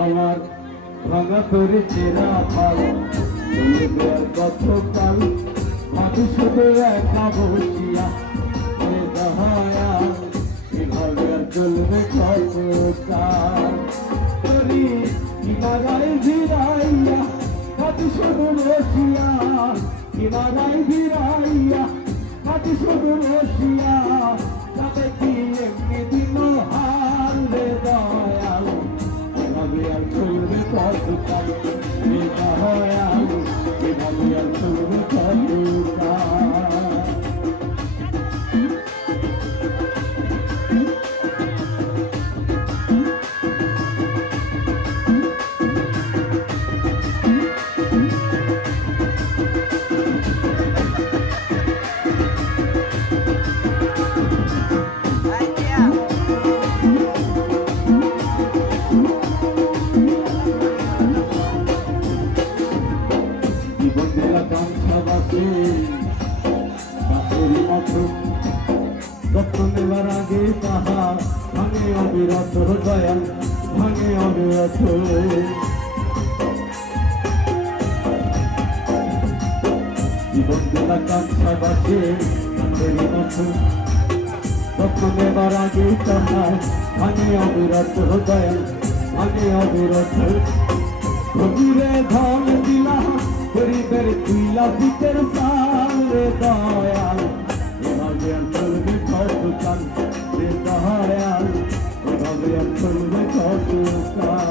আমার ভাঙা করে চেরা ভাল চলবে আর কতকাল আমি শুধু একা বসিয়া এভাবে আর চলবে কতকাল করি কিনারায় ভিড়াইয়া কাটি শুধু বসিয়া কিনারায় ভিড়াইয়া কাটি শুধু বসিয়া তবে কি এমনি দিন হার রে দয়াল এভাবে আর চলবে কতকাল দয়াল এভাবে আর চলবে কতকাল যত্ন নেবার আগে তাহা ভাঙে অবিরত দয়াল ভাঙে অবিরত জীবন দিলা কাঞ্চা বাসে যত্ন নেবার আগে তাহা ভাঙে অবিরত দয়াল ভাঙে অবিরত গভীরে ধন দিলা গরিবের তুইলা পিতের সাল রে দয়াল এভাবে আর চলবে কতকাল রে দয়াল এভাবে আর চলবে কতকাল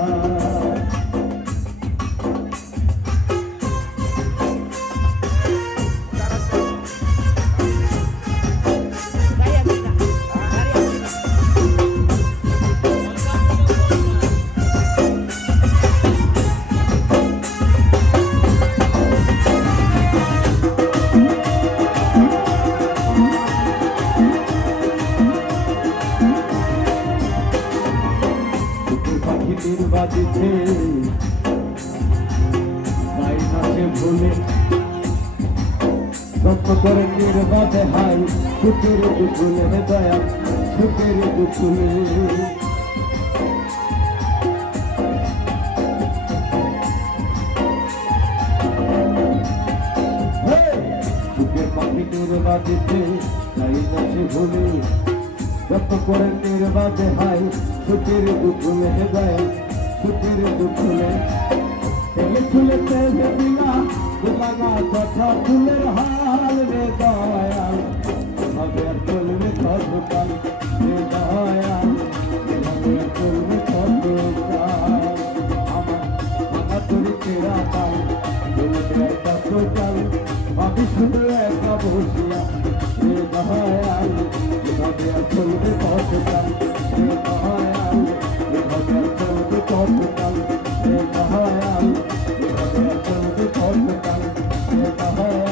বাজিছে বাইনাছে ভুলে যত্ন করে নির্বাদে হাই সুখের দুপুলে দয়া সুখের দুপুলে সুখের পাখি নির্বাদিতে বাইনাছে ভুলে যত্ন করে নির্বাদে হাই সুখের দুপুলে দয়া সুখের দুপুলে তেলে ফুলে তেলে দিলা তোমারা কথা ফুলের হাল রে দয়াল এভাবে আর চলবে কতকাল রে দয়াল এভাবে আর চলবে কতকাল আমার ভাঙা করে চেরা পাল চলবে আর কতকাল আমি শুধু একা বসিয়া রে দয়াল এভাবে আর চলবে কতকাল রে দয়াল এভাবে আর চলবে কতকাল রে দয়াল এভাবে আর চলবে কতকাল রে দয়াল